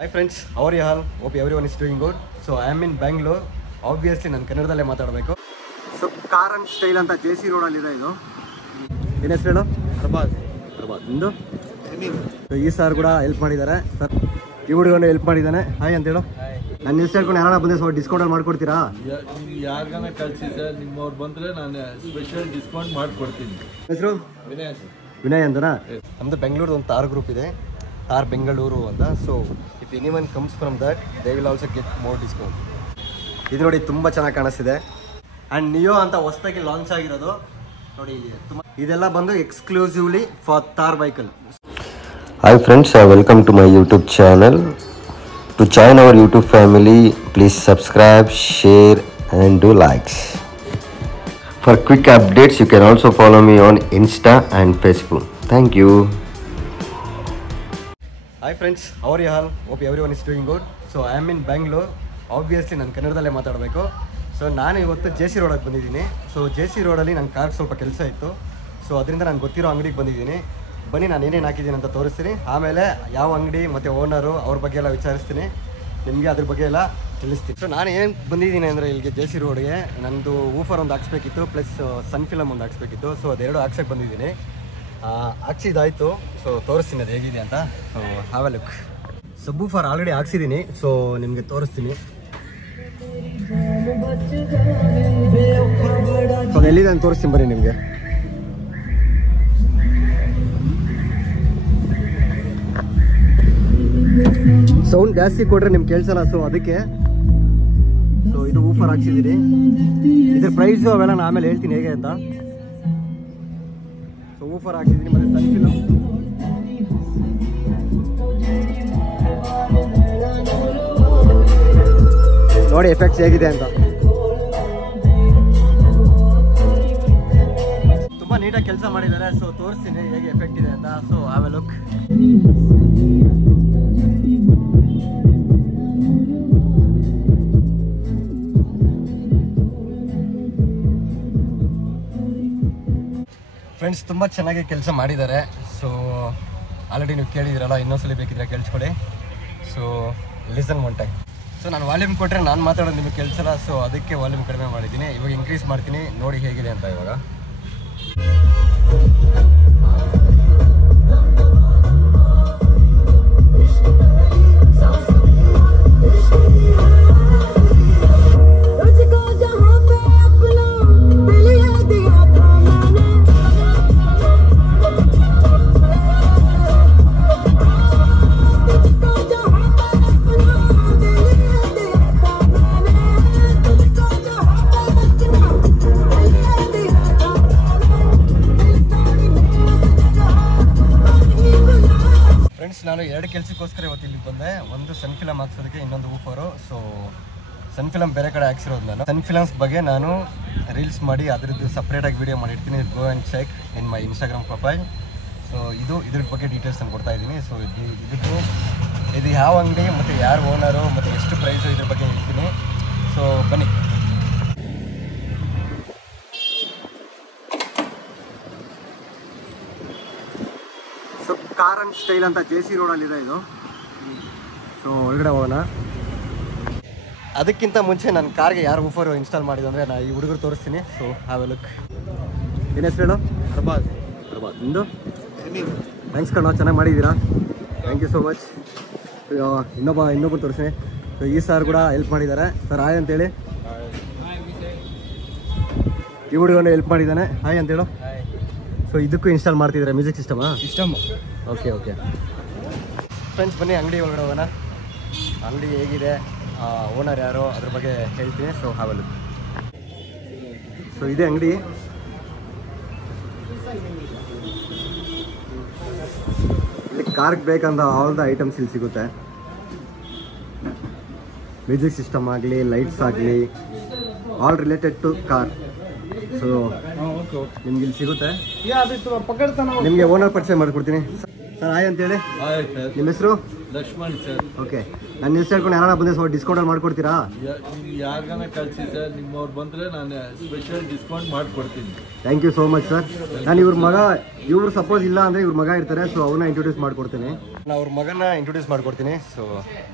Hi friends, how are you all? Hope everyone is doing good. So I am in Bangalore. Obviously ನಾನು ಕನ್ನಡದಲ್ಲೇ ಮಾತಾಡಬೇಕು. So ಕಾರನ್ style ಅಂತ JC road ಅಲ್ಲಿ ಇದೆ ಇದು. ಏನ್ ಹೆಸರು ಹೇಳು? ಪ್ರಭಾತ್. ನಿಂದು? ಈ ಸರ್ ಕೂಡ ಹೆಲ್ಪ್ ಮಾಡಿದ್ದಾರೆ. ಸರ್ ಈ ಹುಡುಗನು ಹೆಲ್ಪ್ ಮಾಡಿದ್ದಾನೆ. ಹಾಯ್ ಅಂತ ಹೇಳು. ನನ್ನ ಹೆಸರು ಹೇಳ್ಕೊಂಡು ಯಾರನ್ನ ಬಂದ್ರೆ ಸ್ವಲ್ಪ ಡಿಸ್ಕೌಂಟ್ ಅಲ್ಲಿ ಮಾಡ್ಕೊಡ್ತೀರಾ? ಯಾರಿಗಾನ ಕಳಿಸಿ ಸರ್, ನಿಮ್ಮವ್ರು ಬಂದ್ರೆ ನಾನು ಸ್ಪೆಷಲ್ ಡಿಸ್ಕೌಂಟ್ ಮಾಡ್ಕೊಡ್ತೀನಿ. ಹೆಸರು? ವಿನಯ್ ಅಂತನಾ? ನಮ್ದು ಬೆಂಗಳೂರು ಒಂದು ತಾರ್ ಗ್ರೂಪ್ ಇದೆ. ತಾರ್ ಬೆಂಗಳೂರು ಅಂತ. So if anyone comes from that they will also get more discount. ಇದು ನೋಡಿ ತುಂಬ ಚೆನ್ನಾಗಿ ಕಾಣಿಸ್ತಿದೆ. ಆ್ಯಂಡ್ ನಿಯೋ ಅಂತ ಹೊಸದಾಗಿ ಲಾಂಚ್ ಆಗಿರೋದು ನೋಡಿ. ತುಂಬ ಇದೆಲ್ಲ ಬಂದು exclusively for Thar vehicle. Hi friends, welcome to my YouTube channel. To join our YouTube family, please subscribe, share and do likes. For quick updates, you can also follow me on Insta and Facebook. Thank you. Hi friends, how are you all? Hope everyone is doing good. So I am in Bangalore. Obviously ನಾನು ಕನ್ನಡದಲ್ಲೇ ಮಾತಾಡಬೇಕು. So ನಾನು ಇವತ್ತು JC. ರೋಡಕ್ಕೆ ಬಂದಿದ್ದೀನಿ. So JC. ರೋಡಲ್ಲಿ ನನ್ನ car ಸ್ವಲ್ಪ ಕೆಲಸ ಇತ್ತು. ಸೊ ಅದರಿಂದ ನಾನು ಗೊತ್ತಿರೋ ಅಂಗಡಿಗೆ ಬಂದಿದ್ದೀನಿ. ಬನ್ನಿ ನಾನು ಏನೇನು ಹಾಕಿದ್ದೀನಿ ಅಂತ ತೋರಿಸ್ತೀನಿ. ಆಮೇಲೆ ಯಾವ ಅಂಗಡಿ ಮತ್ತು ಓನರು ಅವ್ರ ಬಗ್ಗೆ ಎಲ್ಲ ವಿಚಾರಿಸ್ತೀನಿ. ನಿಮಗೆ ಅದ್ರ ಬಗ್ಗೆ ಎಲ್ಲ ತಿಳಿಸ್ತೀನಿ. ಸೊ ನಾನು ಏನು ಬಂದಿದ್ದೀನಿ ಅಂದರೆ ಇಲ್ಲಿಗೆ ಜೆ.ಸಿ. ರೋಡ್ಗೆ ನನ್ನದು ಊಫರ್ ಒಂದು ಹಾಕ್ಸ್ಬೇಕಿತ್ತು, ಪ್ಲಸ್ ಸನ್ ಫಿಲಮ್ ಒಂದು ಹಾಕ್ಸ್ಬೇಕಿತ್ತು. ಸೊ ಅದೆರಡು ಹಾಕ್ಸಕ್ಕೆ ಬಂದಿದ್ದೀನಿ. ಹಾಕ್ಸಿದಾಯಿತು. ಸೊ ತೋರಿಸ್ತೀನಿ ಅದು ಹೇಗಿದೆ ಅಂತ. So have a look. Subwoofer already ಹಾಕ್ಸಿದ್ದೀನಿ. ಸೊ ನಿಮಗೆ ತೋರಿಸ್ತೀನಿ. ಸೊ ಎಲ್ಲಿದೆ ಅಂತ ತೋರಿಸ್ತೀನಿ ಬರ್ರಿ ನಿಮಗೆ. ಸೌಂಡ್ ಜಾಸ್ತಿ ಕೊಟ್ರೆ ನಿಮ್ಗೆ ಕೇಳಿಸಲ್ಲ. ಸೊ ಅದಕ್ಕೆ ಸೊ ಇದು ಊಫರ್ ಹಾಕ್ಸಿದ್ದೀನಿ. ಇದ್ರ ಪ್ರೈಸು ಅವೆಲ್ಲ ನಾನು ಆಮೇಲೆ ಹೇಳ್ತೀನಿ ಹೇಗೆ ಅಂತ. ಸೊ ಊಫರ್ ಹಾಕ್ಸಿದ್ದೀನಿ. ಮತ್ತೆ ಸನ್ ಫಿಲಮ್ ನೋಡಿ ಎಫೆಕ್ಟ್ಸ್ ಹೇಗಿದೆ ಅಂತ. ತುಂಬಾ ನೀಟಾಗಿ ಕೆಲಸ ಮಾಡಿದ್ದಾರೆ. ಸೊ ತೋರಿಸ್ತೀನಿ ಹೇಗೆ ಎಫೆಕ್ಟ್ ಇದೆ ಅಂತ. So have a look. Friends ತುಂಬ ಚೆನ್ನಾಗಿ ಕೆಲಸ ಮಾಡಿದ್ದಾರೆ. ಸೊ ಆಲ್ರೆಡಿ ನೀವು ಕೇಳಿದಿರಲ್ಲ, ಇನ್ನೊಂದ್ಸಲಿ ಬೇಕಿದ್ರೆ ಕೇಳಿಸ್ಕೊಳ್ಳಿ. So listen one time. So ನಾನು ವಾಲ್ಯೂಮ್ ಕೊಟ್ಟರೆ ನಾನು ಮಾತಾಡೋದು ನಿಮಗೆ ಕೇಳಿಸಲ್ಲ. ಸೊ ಅದಕ್ಕೆ ವಾಲ್ಯೂಮ್ ಕಡಿಮೆ ಮಾಡಿದ್ದೀನಿ. ಇವಾಗ ಇನ್ಕ್ರೀಸ್ ಮಾಡ್ತೀನಿ, ನೋಡಿ ಹೇಗಿದೆ ಅಂತ. ಇವಾಗ ನಾನು ಎರಡು ಕೆಲಸಕ್ಕೋಸ್ಕರ ಇವತ್ತು ಇಲ್ಲಿಗೆ ಬಂದೆ. ಒಂದು ಸನ್ ಫಿಲಮ್ ಹಾಕ್ಸೋದಕ್ಕೆ, ಇನ್ನೊಂದು ಊಫರು. ಸೊ ಸನ್ ಫಿಲಮ್ ಬೇರೆ ಕಡೆ ಹಾಕ್ಸಿರೋದು ನಾನು. ಸನ್ ಫಿಲಮ್ಸ್ ಬಗ್ಗೆ ನಾನು ರೀಲ್ಸ್ ಮಾಡಿ ಅದರದ್ದು ಸಪ್ರೇಟಾಗಿ ವೀಡಿಯೋ ಮಾಡಿರ್ತೀನಿ. Go and check in my Instagram profile. So ಇದ್ರ ಬಗ್ಗೆ ಡೀಟೇಲ್ಸ್ ನಾನು ಕೊಡ್ತಾ ಇದ್ದೀನಿ. ಸೊ ಇದು ಯಾವ ಅಂಗಡಿ ಮತ್ತು ಯಾರು ಓನರು ಮತ್ತು ಎಷ್ಟು ಪ್ರೈಸು ಇದ್ರ ಬಗ್ಗೆ ಹೇಳ್ತೀನಿ. ಸೊ ಬನ್ನಿ. ಸೊ ಕಾರನ್ ಸ್ಟೈಲ್ ಅಂತ ಜೆ.ಸಿ. ರೋಡಲ್ಲಿದೆ ಇದು. ಸೊ ಒಳಗಡೆ ಹೋಗೋಣ. ಅದಕ್ಕಿಂತ ಮುಂಚೆ ನನ್ನ ಕಾರ್ಗೆ ಯಾರು ಊಫರ್ ಇನ್ಸ್ಟಾಲ್ ಮಾಡಿದ್ರು ಅಂದರೆ ನಾನು ಈ ಹುಡುಗರು ತೋರಿಸ್ತೀನಿ. So have a look. ಏನು ಹೆಸರು ಹೇಳು? ಪ್ರಭಾತ್. ನಿಂದು? ಥ್ಯಾಂಕ್ಸ್ ಕಣ, ಚೆನ್ನಾಗಿ ಮಾಡಿದ್ದೀರಾ. Thank you so much. ಇನ್ನೊಬ್ಬರು ತೋರಿಸ್ತೀನಿ. ಸೊ ಈ ಸರ್ ಕೂಡ ಹೆಲ್ಪ್ ಮಾಡಿದ್ದಾರೆ. ಸರ್ ಹಾಯ್ ಅಂತೇಳಿ. ಈ ಹುಡುಗನು ಹೆಲ್ಪ್ ಮಾಡಿದ್ದಾನೆ. ಹಾಯ್ ಅಂತೇಳು. ಸೊ ಇದಕ್ಕೂ ಇನ್ಸ್ಟಾಲ್ ಮಾಡ್ತಿದ್ದಾರೆ ಮ್ಯೂಸಿಕ್ ಸಿಸ್ಟಮಾ? ಓಕೆ ಫ್ರೆಂಡ್ಸ್, ಬನ್ನಿ ಅಂಗಡಿ ಒಳಗಡೆ ಹೋಗೋಣ. ಅಂಗಡಿ ಹೇಗಿದೆ, ಓನರ್ ಯಾರು, ಅದ್ರ ಬಗ್ಗೆ ಹೇಳ್ತೀನಿ. So have a look. So ಇದೇ ಅಂಗಡಿ. ಇಲ್ಲಿ ಕಾರ್ಗೆ ಬೇಕಂತ ಆಲ್ ದ ಐಟಮ್ಸ್ ಇಲ್ಲಿ ಸಿಗುತ್ತೆ. ಮ್ಯೂಸಿಕ್ ಸಿಸ್ಟಮ್ ಆಗಲಿ, ಲೈಟ್ಸ್ ಆಗಲಿ, all related to car. So ನಿಮ್ಗೆ ಇಲ್ಲಿ ಸಿಗುತ್ತೆ. ನಿಮಗೆ ಓನರ್ ಪರಿಚಯ ಮಾಡಿಕೊಡ್ತೀನಿ. ಸರ್ ಹಾಯ್ ಅಂತೇಳಿ. ನಿಮ್ಮ ಹೆಸರು? ಲಕ್ಷ್ಮಣ್ ಸರ್. ಓಕೆ, ನಾನು ಲಿಸ್ಟ್ ಹೇಳ್ಕೊಂಡು ಯಾರು ಬಂದರೆ ಸ್ವಲ್ಪ ಡಿಸ್ಕೌಂಟಲ್ಲಿ ಮಾಡಿಕೊಡ್ತೀರಾ? ನೀವು ಯಾರಿಗಾನ ಕಳಿಸಿ ಸರ್, ನಿಮ್ಮವ್ರು ಬಂದರೆ ನಾನು ಸ್ಪೆಷಲ್ ಡಿಸ್ಕೌಂಟ್ ಮಾಡಿಕೊಡ್ತೀನಿ. Thank you so much sir. ನಾನು ಇವ್ರ ಮಗ, ಇವ್ರು ಸಪೋಸ್ ಇಲ್ಲ ಅಂದರೆ ಇವ್ರ ಮಗ ಇರ್ತಾರೆ, ಸೊ ಅವ್ರನ್ನ ಇಂಟ್ರೊಡ್ಯೂಸ್ ಮಾಡ್ಕೊಡ್ತೀನಿ. ನಾನು ಅವ್ರ ಮಗನ ಇಂಟ್ರೊಡ್ಯೂಸ್ ಮಾಡ್ಕೊಡ್ತೀನಿ. ಸೊ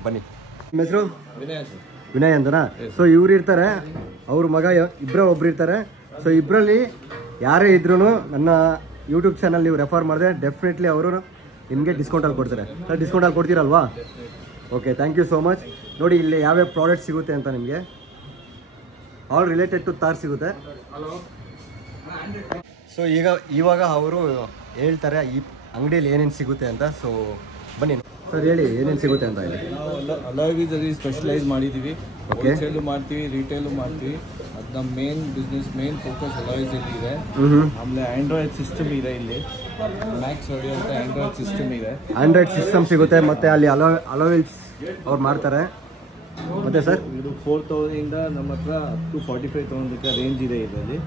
ಬನ್ನಿ. ನಿಮ್ಮ ಹೆಸರು? ವಿನಯ್ ಸರ್. ವಿನಯ್ ಅಂತನಾ? ಸೊ ಇವ್ರು ಇರ್ತಾರೆ, ಅವ್ರ ಮಗ ಒಬ್ರು ಇರ್ತಾರೆ. ಸೊ ಇಬ್ಬರಲ್ಲಿ ಯಾರೇ ಇದ್ರೂ ನನ್ನ ಯೂಟ್ಯೂಬ್ ಚಾನಲ್ ನೀವು ರೆಫರ್ ಮಾಡಿದ್ರೆ ಡೆಫಿನೆಟ್ಲಿ ಅವರು ನಿಮಗೆ ಡಿಸ್ಕೌಂಟಲ್ಲಿ ಕೊಡ್ತಾರೆ. ಸರ್ ಡಿಸ್ಕೌಂಟಲ್ಲಿ ಕೊಡ್ತೀರಲ್ವಾ? Okay, thank you so much. ನೋಡಿ ಇಲ್ಲಿ ಯಾವ್ಯಾವ ಪ್ರಾಡಕ್ಟ್ ಸಿಗುತ್ತೆ ಅಂತ ನಿಮಗೆ ಆಲ್ ರಿಲೇಟೆಡ್ ಟು ತಾರ್ ಸಿಗುತ್ತೆ. ಸೊ ಇವಾಗ ಅವರು ಹೇಳ್ತಾರೆ ಈ ಅಂಗಡಿಯಲ್ಲಿ ಏನೇನು ಸಿಗುತ್ತೆ ಅಂತ. ಸೊ ಬನ್ನಿ ಸರ್, ಹೇಳಿ ಏನೇನು ಸಿಗುತ್ತೆ ಅಂತ. ಇಲ್ಲಿ ನಾವು ಅಲಾಯ್ವಿಸಲ್ಲಿ ಸ್ಪೆಷಲೈಸ್ ಮಾಡಿದ್ದೀವಿ. ಹೋಲ್ಸೇಲು ಮಾಡ್ತೀವಿ, ರಿಟೇಲು ಮಾಡ್ತೀವಿ. ಅದು ನಮ್ಮ ಮೇನ್ ಫೋಕಸ್ ಅಲಾಯ್ವಿಸಲ್ಲಿ ಇದೆ. ಆಮೇಲೆ ಆಂಡ್ರಾಯ್ಡ್ ಸಿಸ್ಟಮ್ ಇದೆ. ಇಲ್ಲಿ ಮ್ಯಾಕ್ಸ್ ಆಡಿಯೋ ಅಂತ ಆಂಡ್ರಾಯ್ಡ್ ಸಿಸ್ಟಮ್ ಇದೆ. ಆಂಡ್ರಾಯ್ಡ್ ಸಿಸ್ಟಮ್ ಸಿಗುತ್ತೆ, ಮತ್ತು ಅಲ್ಲಿ ಅಲಾಯ್ವಿಲ್ಸ್ ಅವ್ರು ಮಾಡ್ತಾರೆ. ಮತ್ತೆ ಸರ್ ಇದು 4,000 ಇಂದ ನಮ್ಮ ಹತ್ರ ಅಪ್ ಟು 45,000 ರೇಂಜ್ ಇದೆ ಇದರಲ್ಲಿ.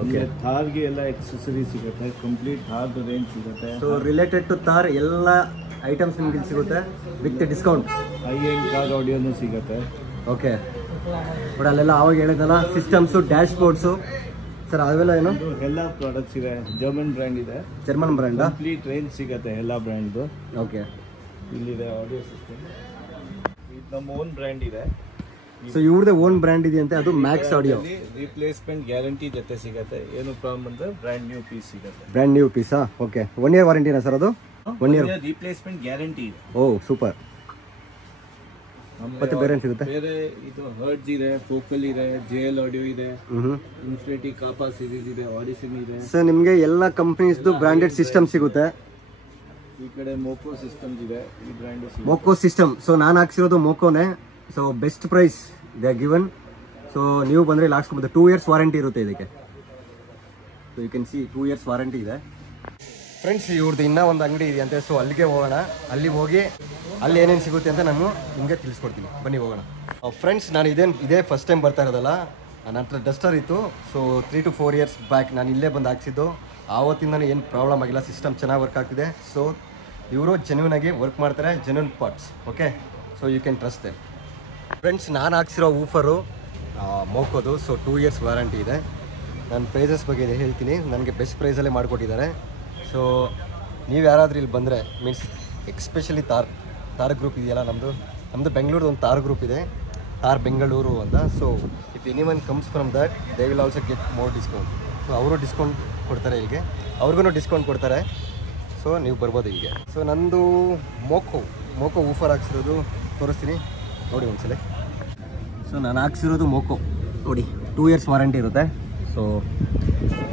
ಓಕೆ, ಥಾರ್ಗೆ ಎಲ್ಲ ಎಕ್ಸೆಸರೀಸ್ ಸಿಗುತ್ತೆ, ಕಂಪ್ಲೀಟ್ ಥಾರ್ದು ರೇಂಜ್ ಸಿಗುತ್ತೆ. ಸೊ ರಿಲೇಟೆಡ್ ಟು ತಾರ್ ಎಲ್ಲ ಐಟಮ್ಸ್ ನಿಮ್ಗೆ ಇಲ್ಲಿ ಸಿಗುತ್ತೆ with discount. High end car ಆಡಿಯೋನು ಸಿಗುತ್ತೆ. ಓಕೆ, ಬಟ್ ಅಲ್ಲೆಲ್ಲ ಅವಾಗ ಹೇಳಿದಲ್ಲ ಸಿಸ್ಟಮ್ಸು, ಡ್ಯಾಶ್ ಬೋರ್ಡ್ಸು ಸರ್, ಅವೆಲ್ಲ ಏನು? ಎಲ್ಲ ಪ್ರಾಡಕ್ಟ್ಸ್ ಇದೆ. ಜರ್ಮನ್ ಬ್ರ್ಯಾಂಡ್ ಇದೆ, ಜರ್ಮನ್ ಬ್ರ್ಯಾಂಡಾ? ಕಂಪ್ಲೀಟ್ ರೇಂಜ್ ಸಿಗುತ್ತೆ ಎಲ್ಲ ಬ್ರ್ಯಾಂಡ್ದು. ಓಕೆ, ಇಲ್ಲಿದೆ ಆಡಿಯೋ ಸಿಸ್ಟಮ್. ಇದು ನಮ್ಮ ಓನ್ ಬ್ರ್ಯಾಂಡ್ ಇದೆ. ಸೊ ಇವ್ರದೇ ಓನ್ ಬ್ರ್ಯಾಂಡ್ ಇದೆಯಂತೆ, ಅದು ಮ್ಯಾಕ್ಸ್ ಆಡಿಯೋ. ರಿಪ್ಲೇಸ್ಮೆಂಟ್ ಗ್ಯಾರಂಟಿ ಜೊತೆ ಸಿಗುತ್ತೆ. ಏನು ಪ್ರಾಬ್ಲಮ್ ಅಂದ್ರೆ ಬ್ರ್ಯಾಂಡ್ ನ್ಯೂ ಪೀಸ್ ಸಿಗುತ್ತೆ. ಬ್ರ್ಯಾಂಡ್ ನ್ಯೂ ಪೀಸಾ? ಓಕೆ, 1 ಇಯರ್ ವಾರಂಟಿನಾ ಸರ್ ಅದು? 1 ಇಯರ್ ರಿಪ್ಲೇಸ್ಮೆಂಟ್ ಗ್ಯಾರಂಟಿ ಇದೆ. Oh super. ಮತ್ತೆ ಬೇರೆ ಸಿಗುತ್ತೆ? ಬೇರೆ ಇದು ಹರ್ಡ್ಸ್ ಇದೆ, ಫೋಕಲ್ ಇದೆ, JL ಆಡಿಯೋ ಇದೆ, ಇನ್ಫಿನಿಟಿ ಕಾಪಾ ಸೀರೀಸ್ ಇದೆ, ಆಡಿಸಿಮ್ ಇದೆ. ಸರ್ ನಿಮಗೆ ಎಲ್ಲ ಕಂಪ್ನೀಸ್ದು ಬ್ರ್ಯಾಂಡೆಡ್ ಸಿಸ್ಟಮ್ ಸಿಗುತ್ತೆ. ಈ ಕಡೆ ಮೋಕೋ ಸಿಸ್ಟಮ್ಸ್ ಇದೆ. ಈ ಬ್ರ್ಯಾಂಡ್ ಮೋಕೋ ಸಿಸ್ಟಮ್. ಸೊ ನಾನು ಹಾಕ್ಸಿರೋದು ಮೋಕೋನೇ. So best price they are given. So ನೀವು ಬಂದರೆ ಹಾಕ್ಸ್ಕೊಂಬೋದು. 2 ಇಯರ್ಸ್ ವಾರಂಟಿ ಇರುತ್ತೆ ಇದಕ್ಕೆ. So you can see 2 years warranty ಇದೆ. ಫ್ರೆಂಡ್ಸ್, ಇವ್ರದ್ದು ಇನ್ನೂ ಒಂದು ಅಂಗಡಿ ಇದೆಯಂತೆ. ಸೊ ಅಲ್ಲಿಗೆ ಹೋಗೋಣ. ಅಲ್ಲಿ ಹೋಗಿ ಅಲ್ಲಿ ಏನೇನು ಸಿಗುತ್ತೆ ಅಂತ ನಾನು ನಿಮಗೆ ತಿಳಿಸ್ಕೊಡ್ತೀನಿ. ಬನ್ನಿ ಹೋಗೋಣ. ಫ್ರೆಂಡ್ಸ್, ನಾನು ಇದೇ ಫಸ್ಟ್ ಟೈಮ್ ಬರ್ತಾ ಇರೋದಲ್ಲ. ನನ್ನ ಹತ್ರ ಡಸ್ಟರ್ ಇತ್ತು. ಸೊ 3 to 4 ಇಯರ್ಸ್ ಬ್ಯಾಕ್ ನಾನು ಇಲ್ಲೇ ಬಂದು ಹಾಕ್ಸಿದ್ದು. ಆವತ್ತಿಂದನೂ ಏನು ಪ್ರಾಬ್ಲಮ್ ಆಗಿಲ್ಲ, ಸಿಸ್ಟಮ್ ಚೆನ್ನಾಗಿ ವರ್ಕ್ ಆಗ್ತಿದೆ. ಸೊ ಇವರು ಜೆನ್ಯೂನಾಗಿ ವರ್ಕ್ ಮಾಡ್ತಾರೆ, genuine parts. Okay, so you can trust them. Friends, ನಾನು ಹಾಕ್ಸಿರೋ ಊಫರು ಮೋಕೋದು. ಸೊ 2 ಇಯರ್ಸ್ ವಾರಂಟಿ ಇದೆ. ನಾನು ಪ್ರೈಸಸ್ ಬಗ್ಗೆ ಹೇಳ್ತೀನಿ. ನನಗೆ ಬೆಸ್ಟ್ ಪ್ರೈಸಲ್ಲೇ ಮಾಡಿಕೊಟ್ಟಿದ್ದಾರೆ. ಸೊ ನೀವು ಯಾರಾದರೂ ಇಲ್ಲಿ ಬಂದರೆ ಮೀನ್ಸ್ ಎಕ್ಸ್ಪೆಷಲಿ ತಾರ್ ಗ್ರೂಪ್ ಇದೆಯಲ್ಲ, ನಮ್ಮದು ಬೆಂಗಳೂರು ಒಂದು ತಾರ್ ಗ್ರೂಪ್ ಇದೆ, ತಾರ್ ಬೆಂಗಳೂರು ಅಂತ. So if any one comes from that they will also get more discount. So ಅವರು ಡಿಸ್ಕೌಂಟ್ ಕೊಡ್ತಾರೆ ಇಲ್ಲಿಗೆ, ಅವ್ರಿಗೂ ಡಿಸ್ಕೌಂಟ್ ಕೊಡ್ತಾರೆ. ಸೊ ನೀವು ಬರ್ಬೋದು ಇಲ್ಲಿಗೆ. ಸೊ ನಂದು ಮೋಕೋ ಊಫರ್ ಹಾಕ್ಸಿರೋದು ತೋರಿಸ್ತೀನಿ ನೋಡಿ ಒಂದ್ಸಲ. ಸೊ ನಾನು ಹಾಕ್ಸಿರೋದು ಮೋಕೋ ನೋಡಿ, 2 ಇಯರ್ಸ್ ವಾರಂಟಿ ಇರುತ್ತೆ. ಸೊ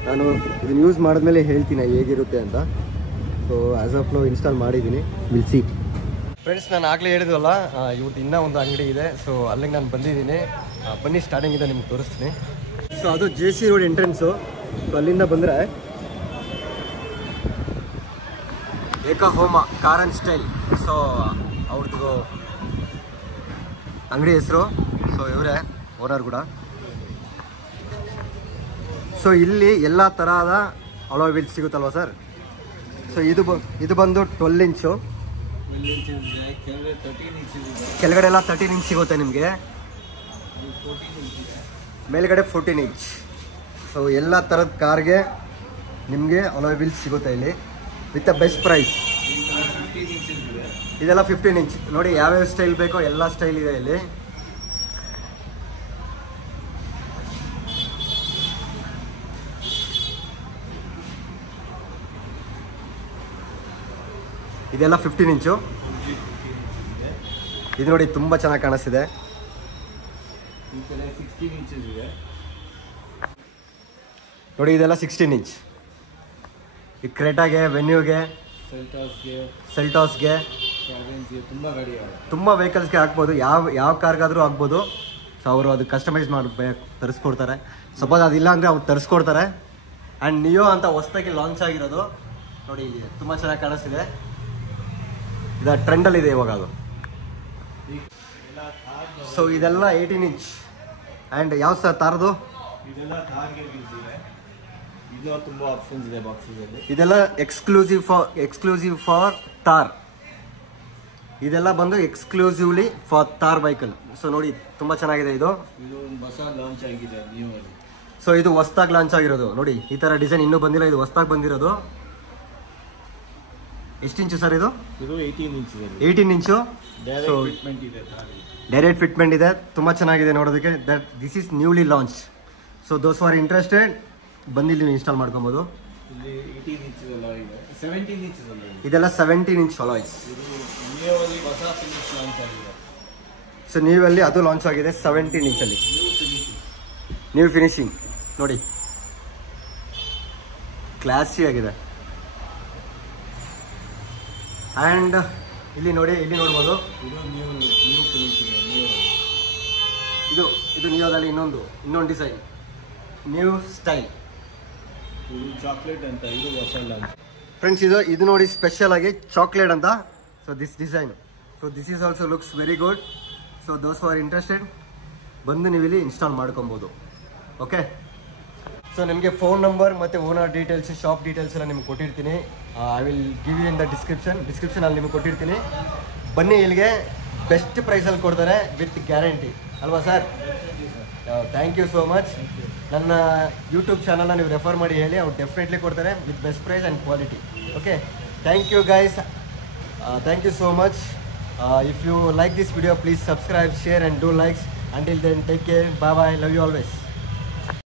ನಾನು ಇದನ್ನು ಯೂಸ್ ಮಾಡಿದ್ಮೇಲೆ ಹೇಳ್ತೀನಿ ಹೇಗಿರುತ್ತೆ ಅಂತ. So as of now install ಮಾಡಿದ್ದೀನಿ, ವಿಲ್ ಸಿ. ಫ್ರೆಂಡ್ಸ್, ನಾನು ಆಗಲೇ ಹೇಳಿದ್ವಲ್ಲ ಇವ್ರದ್ದು ಇನ್ನೂ ಒಂದು ಅಂಗಡಿ ಇದೆ. ಸೊ ಅಲ್ಲಿಗೆ ನಾನು ಬಂದಿದ್ದೀನಿ. ಬನ್ನಿ ಸ್ಟಾರ್ಟಿಂಗಿಂದ ನಿಮ್ಗೆ ತೋರಿಸ್ತೀನಿ. ಸೊ ಅದು JC ರೋಡ್ ಎಂಟ್ರೆನ್ಸು. ಸೊ ಅಲ್ಲಿಂದ ಬಂದರೆ ಏಕ ಹೋಮ ಕಾರ್ ಆ್ಯಂಡ್ ಸ್ಟೈಲ್. ಸೊ ಅವ್ರದ್ದು ಅಂಗಡಿ ಹೆಸರು. ಸೊ ಇವರೇ ಓನರ್ ಕೂಡ. ಸೊ ಇಲ್ಲಿ ಎಲ್ಲ ತರಹದ ಅಲಾಯ್ ವೀಲ್ಸ್ ಸಿಗುತ್ತಲ್ವ ಸರ್? ಸೊ ಇದು ಬಂದು 12 ಇಂಚು, ಕೆಳಗಡೆ ಎಲ್ಲ 13 ಇಂಚ್ ಸಿಗುತ್ತೆ ನಿಮಗೆ, ಮೇಲ್ಗಡೆ 14 ಇಂಚ್. ಸೊ ಎಲ್ಲ ಥರದ ಕಾರ್ಗೆ ನಿಮಗೆ ಅಲಾಯ್ ವೀಲ್ಸ್ ಸಿಗುತ್ತೆ ಇಲ್ಲಿ ವಿತ್ ಅ ಬೆಸ್ಟ್ ಪ್ರೈಸ್. ಇದೆಲ್ಲ 15 ಇಂಚ್ ನೋಡಿ, ಯಾವ್ಯಾವ ಸ್ಟೈಲ್ ಬೇಕೋ ಎಲ್ಲ ಸ್ಟೈಲ್ ಇದೆ ಇಲ್ಲಿ. ಇದೆಲ್ಲ 15 ಇಂಚು. ಇದು ನೋಡಿ ತುಂಬ ಚೆನ್ನಾಗಿ ಕಾಣಿಸ್ತಿದೆ. ನೋಡಿ ಇದೆಲ್ಲ 16 ಇಂಚ್. ಈ ಕ್ರೇಟಾಗೆ, ವೆನ್ಯೂಗೆ, ಸೆಲ್ಟಾಸ್ಗೆ, ತುಂಬ ವೆಹಿಕಲ್ಸ್ಗೆ ಹಾಕ್ಬೋದು. ಯಾವ ಕಾರ್ಗಾದರೂ ಆಗ್ಬೋದು. ಸೊ ಅವರು ಅದು ಕಸ್ಟಮೈಸ್ ಮಾಡಿ ತರಿಸ್ಕೊಡ್ತಾರೆ. ಸಪೋಸ್ ಅದಿಲ್ಲ ಅಂದರೆ ಅವ್ರು ತರಿಸ್ಕೊಡ್ತಾರೆ. ಆ್ಯಂಡ್ ನಿಯೋ ಅಂತ ಹೊಸದಾಗಿ ಲಾಂಚ್ ಆಗಿರೋದು ನೋಡಿ, ಇಲ್ಲಿ ತುಂಬ ಚೆನ್ನಾಗಿ ಕಾಣಿಸ್ತಿದೆ. ಇದು ಟ್ರೆಂಡಲ್ಲಿದೆ ಇವಾಗ ಅದು. ಸೊ ಇದೆಲ್ಲ 18 ಇಂಚ್. ಆ್ಯಂಡ್ ಯಾವ ಸರ್ ತಾರದು? ತುಂಬಾ ಆಪ್ಷನ್ಸ್ ಇದೆ ಬಾಕ್ಸಲ್ಲಿ. ಇದೆಲ್ಲ ಎಕ್ಸ್ಕ್ಲೂಸಿವ್ ಫಾರ್ ತಾರ್. ಇದೆಲ್ಲ ಬಂದು exclusively for Thar vehicle. So ನೋಡಿ ತುಂಬ ಚೆನ್ನಾಗಿದೆ ಇದು. ಇದು ಒಂದು ಹೊಸ ಲಾಂಚ್ ಆಗಿದೆ ನ್ಯೂ ಅಲ್ಲಿ. ಸೊ ಇದು ಹೊಸ್ದಾಗಿ ಲಾಂಚ್ ಆಗಿರೋದು ನೋಡಿ. ಈ ಥರ ಡಿಸೈನ್ ಇನ್ನೂ ಬಂದಿಲ್ಲ, ಇದು ಹೊಸ್ದಾಗಿ ಬಂದಿರೋದು. ಎಷ್ಟು ಇಂಚು ಸರ್ ಇದು? ಇದು 18 ಇಂಚ್ 18 ಇಂಚು. ಸೊ ಫಿಟ್ಮೆಂಟ್ ಇದೆ, ಡೈರೆಕ್ಟ್ ಫಿಟ್ಮೆಂಟ್ ಇದೆ, ತುಂಬ ಚೆನ್ನಾಗಿದೆ ನೋಡೋದಕ್ಕೆ. This is newly launch. So those are interested ಬಂದು ನೀವು ಇನ್ಸ್ಟಾಲ್ ಮಾಡ್ಕೊಬೋದು. ಇಲ್ಲಿ 18 ಇಂಚ್ ಎಲ್ಲ ಇದೆ, 17 ಇಂಚ್ ಎಲ್ಲ ಇದೆ. ಇದೆಲ್ಲ 17 ಇಂಚ್ ಅಲಾಯ್ಸ್. ಇದು ನ್ಯೂವಲ್ಲಿ ಹೊಸ ಫಿನಿಶ್ ಲಾಂಚ್ ಆಗಿದೆ. ಸೊ ನೀವಲ್ಲಿ ಅದು ಲಾಂಚ್ ಆಗಿದೆ 17 ಇಂಚಲ್ಲಿ. ನ್ಯೂ ಫಿನಿಶಿಂಗ್ ನೋಡಿ, ಕ್ಲಾಸಿ ಆಗಿದೆ. ಆ್ಯಂಡ್ ಇಲ್ಲಿ ನೋಡಿ, ಇಲ್ಲಿ ನೋಡ್ಬೋದು. ಇದು ನ್ಯೂ ಫಿನಿಶಿಂಗ್. ಇದು ನ್ಯೂದಲ್ಲಿ ಇನ್ನೊಂದು ಡಿಸೈನ್, ನ್ಯೂ ಸ್ಟೈಲ್. ಇದು ಚಾಕ್ಲೇಟ್ ಅಂತ, ಇದು ಹೊಸ ಲಾಂಚ್. ಫ್ರೆಂಡ್ಸ್ ಇದು ನೋಡಿ ಸ್ಪೆಷಲ್ ಆಗಿ ಚಾಕ್ಲೇಟ್ ಅಂತ. So this design, so this is also looks very good. So those are interested ಬಂದು ನೀವು ಇಲ್ಲಿ ಇನ್ಸ್ಟಾಲ್ ಮಾಡ್ಕೊಬೋದು. ಓಕೆ, ಸೊ ನಿಮಗೆ ಫೋನ್ ನಂಬರ್ ಮತ್ತು ಓನರ್ ಡೀಟೇಲ್ಸ್, ಶಾಪ್ ಡೀಟೇಲ್ಸ್ ಎಲ್ಲ ನಿಮ್ಗೆ ಕೊಟ್ಟಿರ್ತೀನಿ. I will give you in the ಡಿಸ್ಕ್ರಿಪ್ಷನಲ್ಲಿ ನಿಮ್ಗೆ ಕೊಟ್ಟಿರ್ತೀನಿ. ಬನ್ನಿ, ಇಲ್ಲಿಗೆ ಬೆಸ್ಟ್ ಪ್ರೈಸಲ್ಲಿ ಕೊಡ್ತಾರೆ ವಿತ್ ಗ್ಯಾರಂಟಿ ಅಲ್ವಾ ಸರ್? Thank you so much. ನನ್ನ ಯೂಟ್ಯೂಬ್ ಚಾನಲ್ನ ನೀವು ರೆಫರ್ ಮಾಡಿ ಹೇಳಿ, ಅವ್ರು ಡೆಫಿನೆಟ್ಲಿ ಕೊಡ್ತಾರೆ with best price and quality. Okay, thank you guys, thank you so much. If you like this video, please subscribe, share and do likes. Until then, take care, bye bye, love you always.